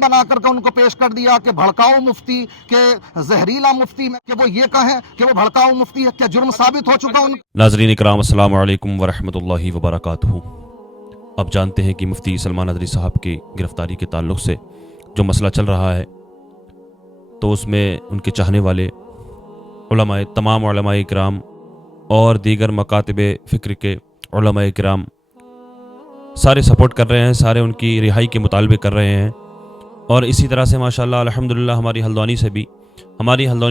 बना करके उनको पेश कर दिया कि भड़काऊ मुफ्ती के जहरीला मुफ्ती में कि वो ये कहें कि वो भड़काऊ मुफ्ती है, क्या जुर्म साबित हो चुका उनका? नाज़रीन इकराम, अस्सलाम वालेकुम वरहमतुल्लाहि वबरकातुहू। अब जानते हैं कि मुफ्ती सलमान नदवी साहब की गिरफ़्तारी के ताल्लुक़ से जो मसला चल रहा है, तो उसमें उनके चाहने वाले उलमाए, तमाम उलमाए इकराम और दीगर मकातिब फ़िक्र के उलमाए इकराम सारे सपोर्ट कर रहे हैं, सारे उनकी रिहाई के मुतालबे कर रहे हैं। और इसी तरह से माशाअल्लाह अल्हम्दुलिल्लाह हमारी हल्द्वानी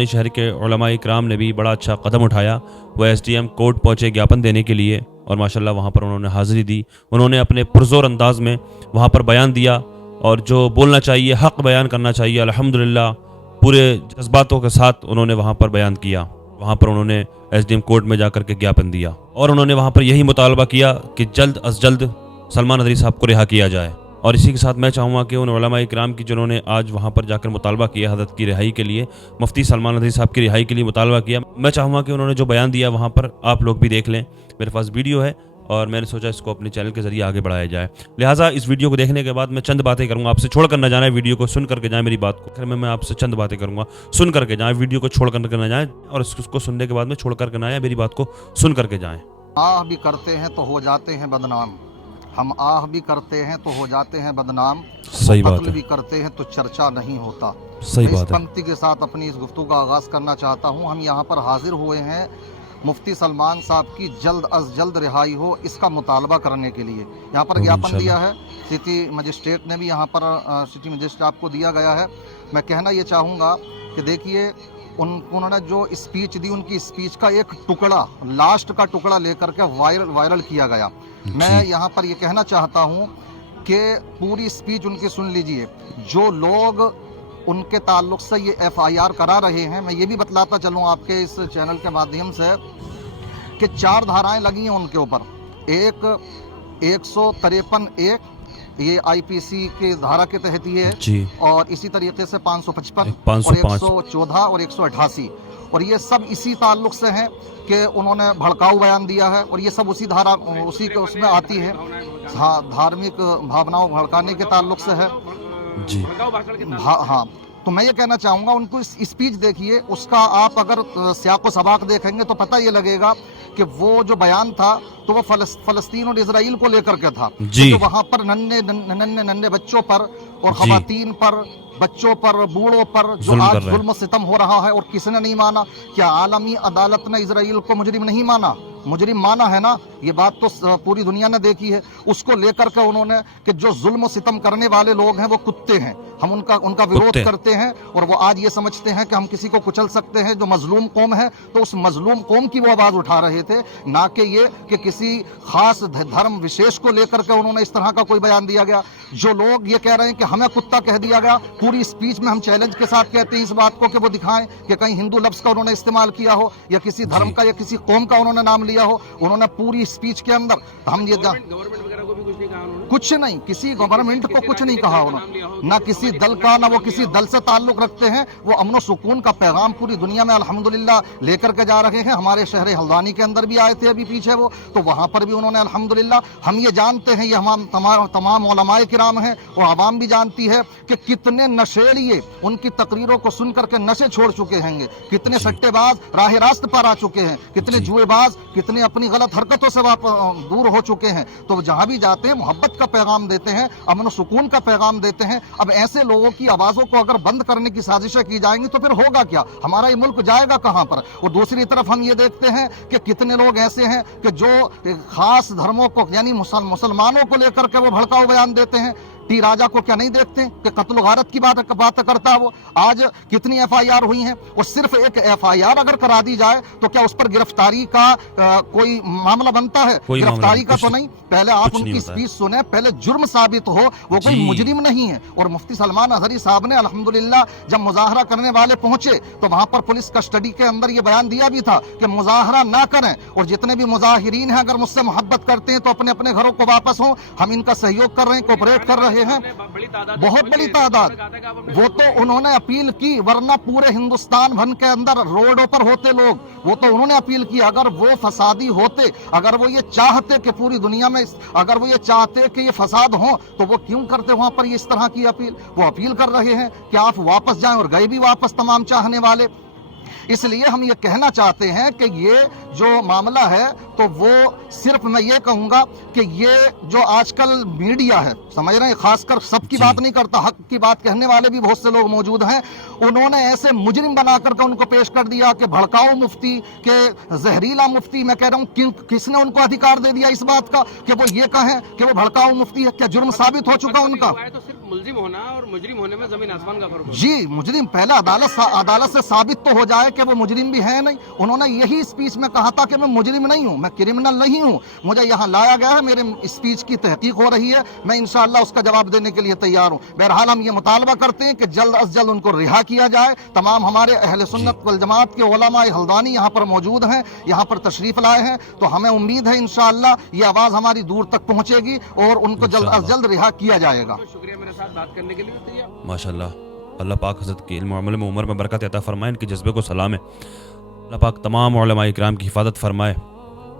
शहर के उलमाए इकराम ने भी बड़ा अच्छा कदम उठाया। वो SDM कोर्ट पहुँचे ज्ञापन देने के लिए, और माशाअल्लाह वहाँ पर उन्होंने हाज़िरी दी। उन्होंने अपने पुरज़ोर अंदाज़ में वहाँ पर बयान दिया, और जो बोलना चाहिए, हक़ बयान करना चाहिए, अल्हम्दुलिल्लाह पूरे जज्बातों के साथ उन्होंने वहाँ पर बयान किया। वहाँ पर उन्होंने SDM कोर्ट में जाकर के ज्ञापन दिया, और उन्होंने वहाँ पर यही मुतालबा किया कि जल्द अज जल्द सलमान नदवी साहब को रिहा किया जाए। और इसी के साथ मैं चाहूँगा कि उन उलमा इकराम की जिन्होंने आज वहाँ पर जाकर मुतालबा किया हज़रत की रिहाई के लिए, मुफ्ती सलमान नदवी साहब की रिहाई के लिए मुतालबा किया, मैं चाहूँगा कि उन्होंने जो बयान दिया वहाँ पर आप लोग भी देख लें। मेरे पास वीडियो है और मैंने सोचा इसको अपने चैनल के ज़रिए आगे बढ़ाया जाए। लिहाजा इस वीडियो को देखने के बाद मैं चंद बातें करूँगा, आपसे छोड़ कर न जाना है, वीडियो को सुन करके जाएँ मेरी बात को। फिर मैं आपसे चंद बातें करूँगा, सुन करके जाएँ, वीडियो को छोड़ करके न जाएँ, और उसको सुनने के बाद में छोड़ करके ना आए, मेरी बात को सुन करके जाएँ। आह भी करते हैं तो हो जाते हैं बदनाम, हम आह भी करते हैं तो हो जाते हैं बदनाम, सही बात कत्ल है, भी करते हैं तो चर्चा नहीं होता। सही मैं इस बात है। पंक्ति के साथ अपनी इस गुफ्तगू का आगाज़ करना चाहता हूँ। हम यहाँ पर हाजिर हुए हैं मुफ्ती सलमान साहब की जल्द अज जल्द रिहाई हो, इसका मुतालबा करने के लिए। यहाँ पर ज्ञापन दिया है, सिटी मजिस्ट्रेट ने भी यहाँ पर सिटी मजिस्ट्रेट आपको दिया गया है। मैं कहना ये चाहूँगा कि देखिए, उन्होंने जो स्पीच दी, उनकी स्पीच का एक टुकड़ा, लास्ट का टुकड़ा लेकर के वायरल किया गया। मैं यहाँ पर ये कहना चाहता हूँ कि पूरी स्पीच उनकी सुन लीजिए। जो लोग उनके ताल्लुक से ये FIR करा रहे हैं, मैं ये भी बतलाता चलूँ आपके इस चैनल के माध्यम से कि 4 धाराएं लगी हैं उनके ऊपर। एक 153(1) ये IPC की धारा के तहत ही है जी, और इसी तरीके से 555 और 505 114 और 188, और ये सब इसी ताल्लुक से हैं कि उन्होंने भड़काऊ बयान दिया है, और ये सब उसी धारा उसी के उसमें आती है। हाँ, धार्मिक भावनाओं भड़काने के ताल्लुक से है जी। हाँ। तो मैं ये कहना चाहूँगा, उनको इस स्पीच देखिए, उसका आप अगर सियाको सबाक देखेंगे तो पता ये लगेगा कि वो जो बयान था तो वो फ़लस्तीन और इजराइल को लेकर के था। जी। तो वहाँ पर नन्हे बच्चों पर और ख़वातीन पर, बच्चों पर, बूढ़ों पर जो आज जुल्म सितम हो रहा है, और किसने नहीं माना? क्या आलमी अदालत ने इजराइल को मुजरिम नहीं माना? मुजरिम माना है ना, ये बात तो पूरी दुनिया ने देखी है। उसको लेकर के उन्होंने कि जो जुल्म सितम करने वाले लोग हैं वो कुत्ते हैं, हम उनका विरोध करते हैं, और वो आज ये समझते हैं कि हम किसी को कुचल सकते हैं जो मजलूम कौम है। तो उस मजलूम कौम की वो आवाज़ उठा रहे थे, ना कि ये कि किसी खास धर्म विशेष को लेकर के उन्होंने इस तरह का कोई बयान दिया गया। जो लोग ये कह रहे हैं कि हमें कुत्ता कह दिया गया, पूरी स्पीच में हम चैलेंज के साथ कहते हैं इस बात को कि वो दिखाएं कि कहीं हिंदू लफ्ज़ का उन्होंने इस्तेमाल किया हो, या किसी धर्म का या किसी कौम का उन्होंने नाम लिया हो। उन्होंने पूरी स्पीच के अंदर हम ये कुछ नहीं, किसी गवर्नमेंट को कुछ नहीं कहा उन्होंने, ना किसी दल का, ना वो किसी दल से ताल्लुक रखते हैं। वो अमन सुकून का पैगाम पूरी दुनिया में अल्हम्दुलिल्लाह लेकर के जा रहे हैं। हमारे शहर हल्द्वानी के अंदर भी आए थे अभी पीछे वो, तो वहाँ पर भी उन्होंने अल्हम्दुलिल्लाह, हम ये जानते हैं, ये हम तमाम उलमाए किराम हैं और आवाम भी जानती है कि कितने नशेड़िए उनकी तकरीरों को सुन करके नशे छोड़ चुके हैं, कितने सट्टेबाज राह रास्त पर आ चुके हैं, कितने जुएबाज कितने अपनी गलत हरकतों से दूर हो चुके हैं। तो जहाँ भी जाते हैं मोहब्बत का पैगाम देते हैं, अमन सुकून का पैगाम देते हैं। अब ऐसे लोगों की आवाज़ों को अगर बंद करने की साजिशें की जाएंगी तो फिर होगा क्या? हमारा ये मुल्क जाएगा कहाँ पर? और दूसरी तरफ हम ये देखते हैं कि कितने लोग ऐसे हैं कि जो खास धर्मों को यानी मुसलमानों को लेकर के वो भड़काऊ बयान देते हैं। टी राजा को क्या नहीं देखते कि कत्ल गारत की बात करता है वो? आज कितनी FIR हुई हैं, और सिर्फ एक FIR अगर करा दी जाए तो क्या उस पर गिरफ्तारी का कोई मामला बनता है? गिरफ्तारी का तो नहीं। पहले आप उनकी स्पीच सुने, पहले जुर्म साबित हो, वो कोई मुजरिम नहीं है। और मुफ्ती सलमान नदवी साहब ने अल्हम्दुलिल्लाह जब मुजाहरा करने वाले पहुंचे तो वहां पर पुलिस कस्टडी के अंदर ये बयान दिया भी था कि मुजाहरा ना करें, और जितने भी मुजाहिरीन हैं अगर मुझसे मोहब्बत करते हैं तो अपने अपने घरों को वापस हों, हम इनका सहयोग कर रहे हैं, कोऑपरेट कर रहे रहे हैं, बहुत बड़ी तादाद, वो तो उन्होंने अपील की, वरना पूरे हिंदुस्तान भर के अंदर रोडों पर होते लोग, वो तो उन्होंने अपील की। अगर वो फसादी होते, अगर वो ये चाहते कि पूरी दुनिया में, अगर वो ये चाहते कि ये फसाद हो, तो वो क्यों करते वहां पर इस तरह की अपील? वो अपील कर रहे हैं कि आप वापस जाएं, और गए भी वापस तमाम चाहने वाले। इसलिए हम ये कहना चाहते हैं कि ये जो मामला है, तो वो सिर्फ मैं ये कहूंगा कि ये जो आजकल मीडिया है, समझ रहे हैं, खासकर सबकी बात नहीं करता, हक की बात कहने वाले भी बहुत से लोग मौजूद हैं, उन्होंने ऐसे मुजरिम बना करके उनको पेश कर दिया कि भड़काऊ मुफ्ती, के जहरीला मुफ्ती। मैं कह रहा हूँ किसने उनको अधिकार दे दिया इस बात का कि वो ये कहें कि वो भड़काऊ मुफ्ती है? क्या जुर्म साबित हो चुका उनका? तो सिर्फ मुलजिम होना और मुजरिम होने में जमीन आसमान का फर्क है। जी, मुजरिम पहले अदालत से साबित तो हो जाए कि वो मुजरिम भी है नहीं। उन्होंने यही स्पीच में कहा था कि मैं मुजरिम नहीं हूँ, मैं क्रिमिनल नहीं हूँ, मुझे यहाँ लाया गया है, मेरे स्पीच की तहकीक हो रही है, मैं इंशाअल्लाह उसका जवाब देने के लिए तैयार हूँ। बहरहाल हम ये मुतालबा करते हैं कि जल्द अज जल्द उनको रिहा किया जाए। तमाम हमारे अहले सुन्नत वल जमात के उलमाए हल्दानी यहाँ पर मौजूद हैं, यहाँ पर तशरीफ लाए हैं, तो हमें उम्मीद है इंशाअल्लाह ये आवाज़ हमारी दूर तक पहुँचेगी और उनको जल्द अज जल्द रिहा किया जाएगा। शुक्रिया मेरे साथ बात करने के लिए तैयार। माशाल्लाह, अल्लाह पाक हज़रत के इल्म अमल में उम्र में बरकत अता फरमाए, इनके जज्बे को सलाम है। अल्लाह पाक तमाम उलमाए इकराम की हिफाजत फरमाए,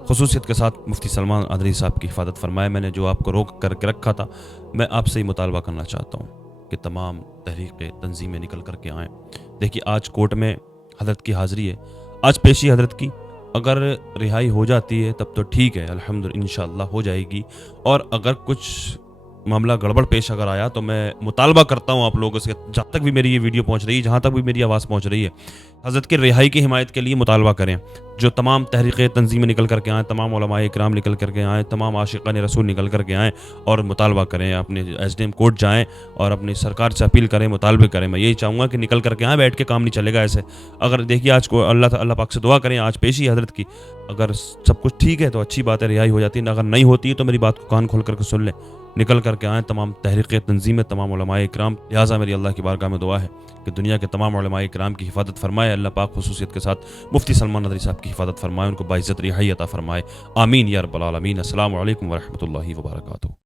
खुसूसियत के साथ मुफ्ती सलमान अदरी साहब की हिफाजत फरमाए। मैंने जो आपको रोक करके रखा था, मैं आपसे ही मुतालबा करना चाहता हूँ कि तमाम तहरीक़ तंजीमें निकल करके आएँ। देखिए, आज कोर्ट में हज़रत की हाज़िरी है, आज पेशी हज़रत की, अगर रिहाई हो जाती है तब तो ठीक है, अल्हम्दुलिल्लाह इंशाअल्लाह हो जाएगी। और अगर कुछ मामला गड़बड़ पेश अगर आया तो मैं मुतालबा करता हूँ आप लोगों से, जहाँ तक भी मेरी ये वीडियो पहुँच रही है, जहाँ तक भी मेरी आवाज़ पहुँच रही है, हज़रत की रिहाई की हिमायत के लिए मुतालबा करें। जो तमाम तहरीक़ तंजीमें निकल करके आएँ, तमाम उलमाए इकराम निकल करके आएँ, तमाम आशिक़ान रसूल निकल करके आएँ और मुतालबा करें, अपने SDM कोर्ट जाएँ और अपनी सरकार से अपील करें, मुतालबे करें। मैं यही चाहूँगा कि निकल करके आएँ, बैठ के काम नहीं चलेगा ऐसे। अगर देखिए, आज को अल्लाह पाक से दुआ करें, आज पेशी हज़रत की, अगर सब कुछ ठीक है तो अच्छी बात है, रिहाई हो जाती है, अगर नहीं होती है तो मेरी बात को कान खोल करके सुन लें, निकल करके आएँ तमाम तहरीक़ तंजीमें, तमाम उलमाए इकराम। लिहाजा मेरी अल्लाह की बारगाह में दुआ है कि दुनिया के तमाम उलमाए इकराम की हिफाजत फरमाए, अल्लाह पाक खुसूसियत के साथ मुफ्ती सलमान अदरी साहब की हिफाजत फरमाए, उनको बाइज़्ज़त रिहाई अता फरमाए। आमीन या रब्बल आलमीन। अस्सलामु अलैकुम व रहमतुल्लाहि व बरकातुहू।